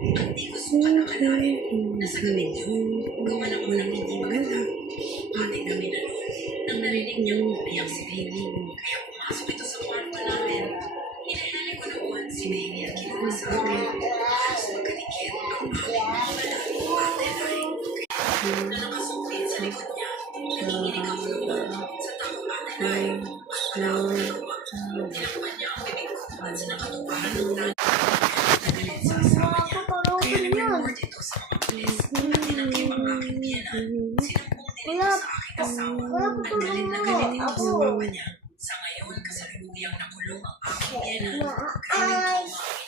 At di ko sukat akalain na sa gabing yun, gawa ng walang hindi maganda. Ating kami na noon nang narinig niyang umiyak si Baby. Kaya pumasok ito sa kwarto namin. Hinahali ko naman si Baby at kinuha sa akin. Halos magkalikit ang aming mga malaking ate-ay. Na nakasuklit sa likod niya, nanginginig ang luha sa takong ate-ay. At wala akong nagawa. Tinakpan niya ang bibig ko at sa nakatuparan ng nanay. Nagalit sa asawa niya. Kaya nag-report ito sa mga pulis at tinangkip ang aking biyanan. Sinumpong din ito sa aking asawa. At galit na galit ito sa papa niya. Sa ngayon, kasalukuyang nakulong ang aking biyanan. Grabing trauma